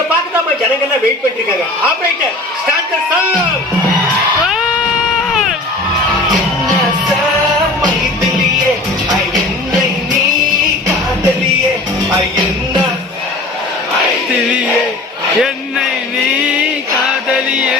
இத பார்க்கதான் ஜனங்க எல்லாம் வெயிட் பண்ணிட்டு இருக்காங்க. Operator start the song. என்ன சார் மைதிலியே என்னை நீ காதலியே என்ன மைதிலியே என்னை நீ காதலியே